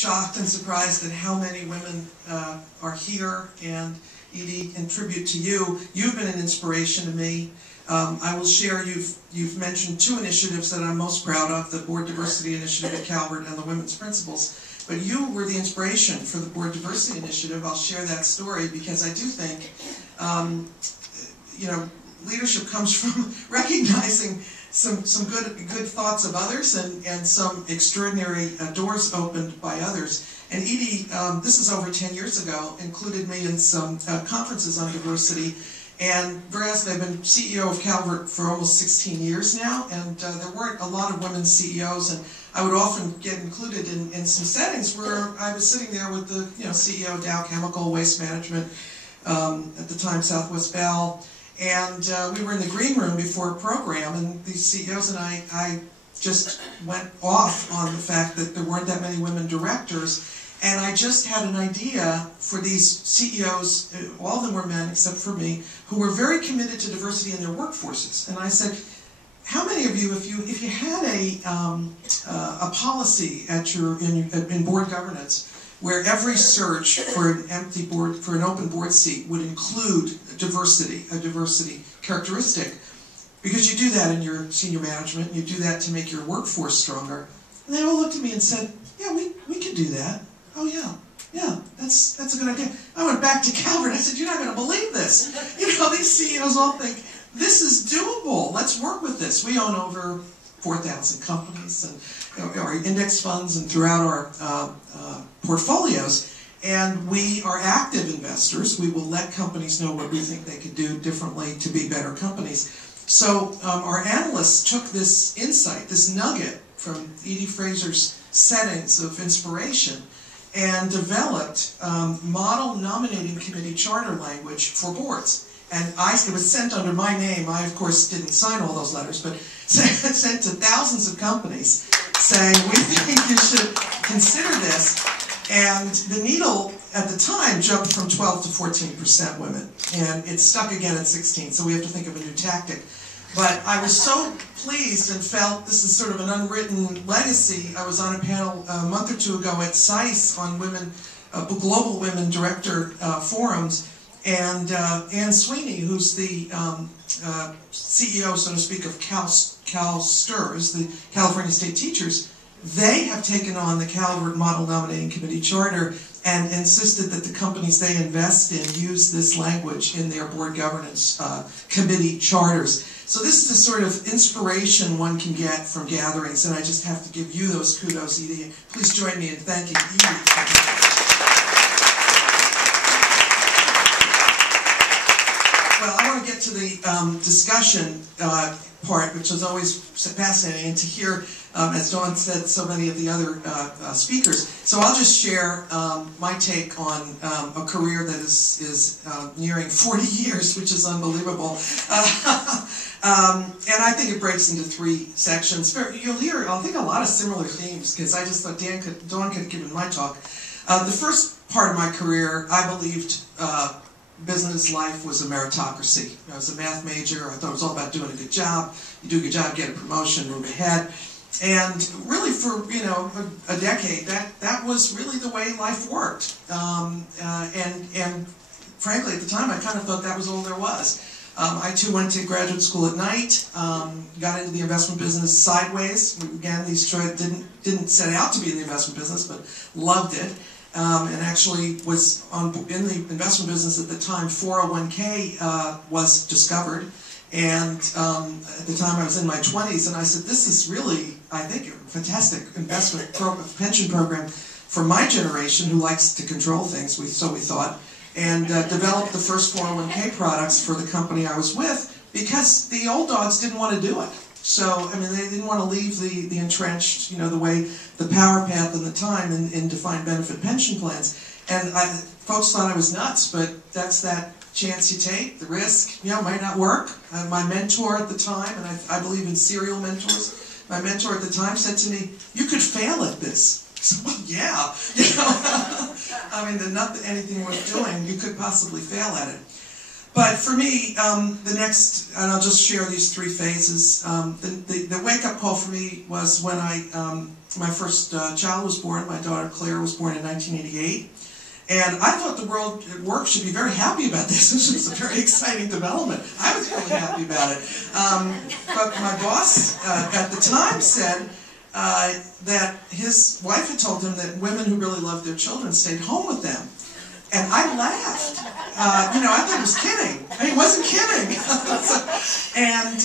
shocked and surprised at how many women are here, and Edie, in tribute to you, you've been an inspiration to me. I will share, you've mentioned two initiatives that I'm most proud of, the Board Diversity Initiative at Calvert and the Women's Principles, but you were the inspiration for the Board Diversity Initiative. I'll share that story because I do think, you know, leadership comes from recognizing some good thoughts of others and some extraordinary doors opened by others. And Edie, this is over 10 years ago, included me in some conferences on diversity. And whereas I've been CEO of Calvert for almost 16 years now, and there weren't a lot of women CEOs, and I would often get included in some settings where I was sitting there with the CEO of Dow Chemical Waste Management, at the time Southwest Bell, and we were in the green room before a program, and these CEOs and I just went off on the fact that there weren't that many women directors. And I just had an idea for these CEOs, all of them were men except for me, who were very committed to diversity in their workforces. And I said, how many of you, if you had a policy at in board governance where every search for an empty board, for an open board seat would include diversity, a diversity characteristic, because you do that in your senior management, you do that to make your workforce stronger. And they all looked at me and said, yeah, we could do that. Oh yeah, that's a good idea. I went back to Calvert and I said, you're not going to believe this. These CEOs all think, this is doable. Let's work with this. We own over 4,000 companies and our index funds and throughout our portfolios. And we are active investors. We will let companies know what we think they could do differently to be better companies. So our analysts took this insight, this nugget from Edie Fraser's settings of inspiration, and developed model nominating committee charter language for boards. And it was sent under my name. I, of course, didn't sign all those letters, but sent to thousands of companies saying, we think you should consider this. And the needle at the time jumped from 12 to 14% women. And it stuck again at 16, so we have to think of a new tactic. But I was so pleased and felt this is sort of an unwritten legacy. I was on a panel a month or two ago at SICE on women, global women director forums, and Ann Sweeney, who's the CEO, so to speak, of CalSTRS, the California State Teachers, they have taken on the Calvert Model Nominating Committee Charter and insisted that the companies they invest in use this language in their board governance committee charters. So this is the sort of inspiration one can get from gatherings, and I just have to give you those kudos, Edie. Please join me in thanking Edie. Well, I want to get to the discussion part, which is always fascinating, and to hear, as Dawn said, so many of the other speakers. So I'll just share my take on a career that is nearing 40 years, which is unbelievable. And I think it breaks into three sections. You'll hear, I think, a lot of similar themes, because I just thought Dawn could have given my talk. The first part of my career, I believed business life was a meritocracy. I was a math major. I thought it was all about doing a good job. You do a good job, get a promotion, move ahead. And really for, a decade, that was really the way life worked. And frankly, at the time, I kind of thought that was all there was. I too went to graduate school at night, got into the investment business sideways. Again, these didn't set out to be in the investment business, but loved it. And actually was in the investment business at the time. 401k was discovered, and at the time I was in my 20s, and I said, this is really, I think, a fantastic investment pension program for my generation who likes to control things, so we thought, and developed the first 401k products for the company I was with, because the old dogs didn't want to do it. So, I mean, they didn't want to leave the entrenched, the way, the power path in the time in defined benefit pension plans. And folks thought I was nuts, but that's that chance you take, the risk, might not work. My mentor at the time, and I believe in serial mentors, my mentor at the time said to me, you could fail at this. So, well, yeah, I mean, not that anything worth doing, you could possibly fail at it. But for me, the next, and I'll just share these three phases, the wake-up call for me was when I my first child was born. My daughter Claire was born in 1988. And I thought the world at work should be very happy about this. This was a very exciting development. I was really happy about it. But my boss at the time said that his wife had told him that women who really loved their children stayed home with them. And I laughed. You know, I thought he was kidding. And he wasn't kidding. And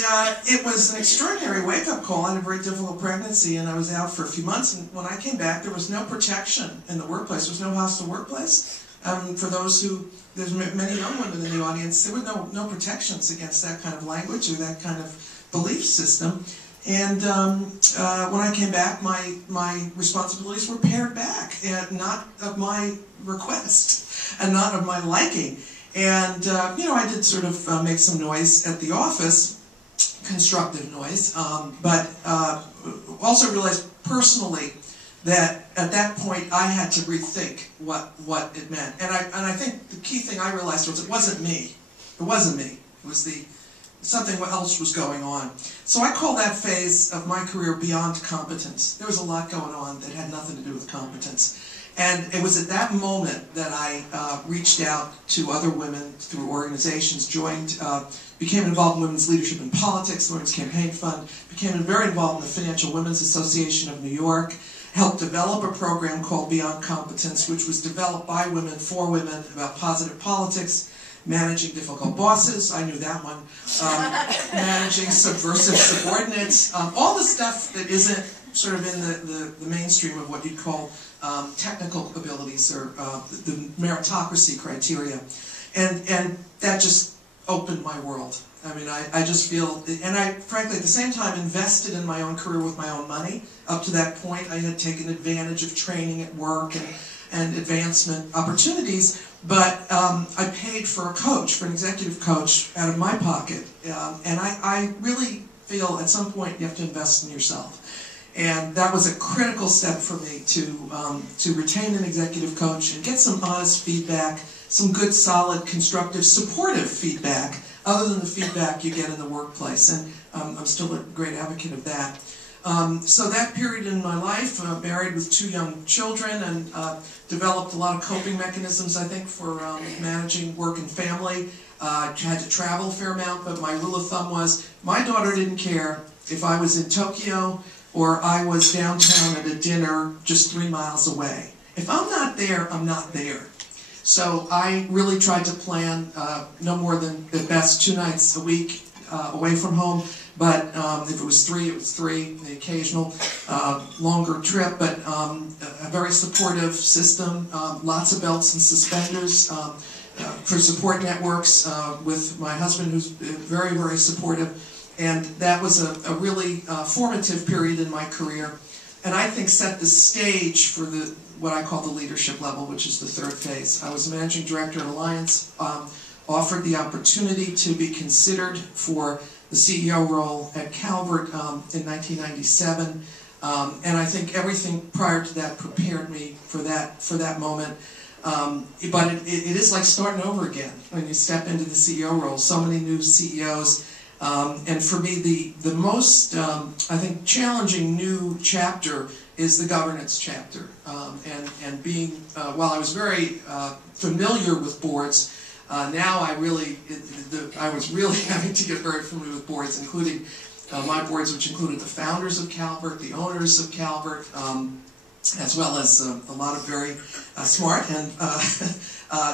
it was an extraordinary wake-up call. I had a very difficult pregnancy, and I was out for a few months. And when I came back, there was no protection in the workplace. There was no hostile workplace. For those who, there's many young women in the audience, there were no protections against that kind of language or that kind of belief system. And when I came back, my responsibilities were pared back, and not of my request, and not of my liking. And, you know, I did sort of make some noise at the office, constructive noise, but also realized personally that at that point I had to rethink what it meant. And I think the key thing I realized was it wasn't me. It wasn't me. It was something else was going on. So I call that phase of my career beyond competence. There was a lot going on that had nothing to do with competence. And it was at that moment that I reached out to other women through organizations, joined, became involved in Women's Leadership in Politics, the Women's Campaign Fund, became very involved in the Financial Women's Association of New York, helped develop a program called Beyond Competence, which was developed by women for women about positive politics, managing difficult bosses, I knew that one, managing subversive subordinates, all the stuff that isn't sort of in the mainstream of what you'd call technical abilities or the meritocracy criteria. And that just opened my world. I mean, I just feel, and I frankly at the same time invested in my own career with my own money. Up to that point I had taken advantage of training at work and advancement opportunities, but I paid for a coach, for an executive coach, out of my pocket. And I really feel at some point you have to invest in yourself. And that was a critical step for me to retain an executive coach and get some honest feedback, some good, solid, constructive, supportive feedback, other than the feedback you get in the workplace. And I'm still a great advocate of that. So that period in my life, married with 2 young children, and developed a lot of coping mechanisms, I think, for managing work and family. Had to travel a fair amount, but my rule of thumb was my daughter didn't care if I was in Tokyo or I was downtown at a dinner just 3 miles away. If I'm not there, I'm not there. So I really tried to plan no more than at best 2 nights a week away from home. But if it was 3, it was 3, the occasional longer trip, but a very supportive system, lots of belts and suspenders for support networks with my husband, who's very, very supportive. And that was a really formative period in my career, and I think set the stage for what I call the leadership level, which is the 3rd phase. I was managing director at Alliance, offered the opportunity to be considered for the CEO role at Calvert in 1997, and I think everything prior to that prepared me for that moment. But it is like starting over again when you step into the CEO role. So many new CEOs. And for me, the most, I think, challenging new chapter is the governance chapter. And being, while I was very familiar with boards, now I was really having to get very familiar with boards, including my boards, which included the founders of Calvert, the owners of Calvert, as well as a lot of very smart and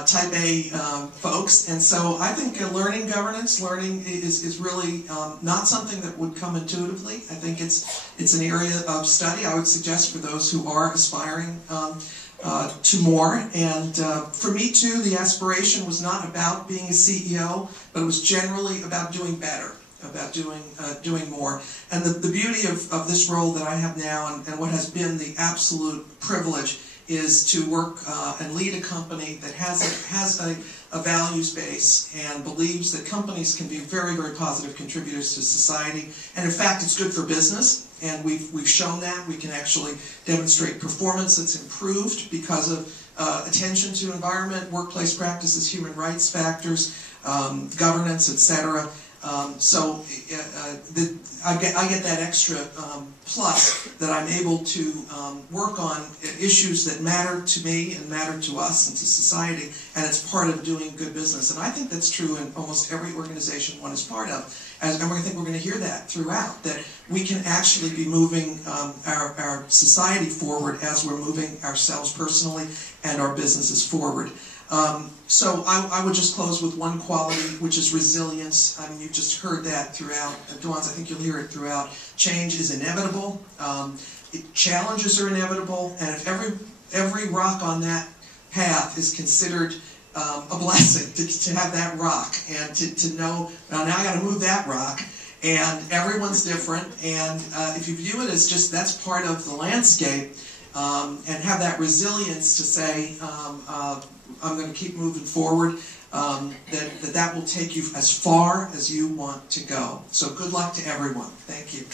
type A folks. And so I think learning governance, is really not something that would come intuitively. I think it's an area of study I would suggest for those who are aspiring to more. And for me too, the aspiration was not about being a CEO, but it was generally about doing better, about doing more. And the beauty of this role that I have now, and what has been the absolute privilege, is to work and lead a company that has a values base and believes that companies can be very, very positive contributors to society. And in fact, it's good for business, and we've shown that. We can actually demonstrate performance that's improved because of attention to environment, workplace practices, human rights factors, governance, etc. I get that extra plus that I'm able to work on issues that matter to me and matter to us and to society, and it's part of doing good business. And I think that's true in almost every organization one is part of. And I think we're going to hear that throughout, that we can actually be moving our society forward as we're moving ourselves personally and our businesses forward. So I would just close with one quality, which is resilience. I mean, you just heard that throughout. Dawn's, I think you'll hear it throughout. Change is inevitable. Challenges are inevitable, and if every rock on that path is considered a blessing to have that rock, and to know, well, now I got to move that rock, and everyone's different, and if you view it as just that's part of the landscape, and have that resilience to say, I'm going to keep moving forward, that will take you as far as you want to go. So good luck to everyone. Thank you.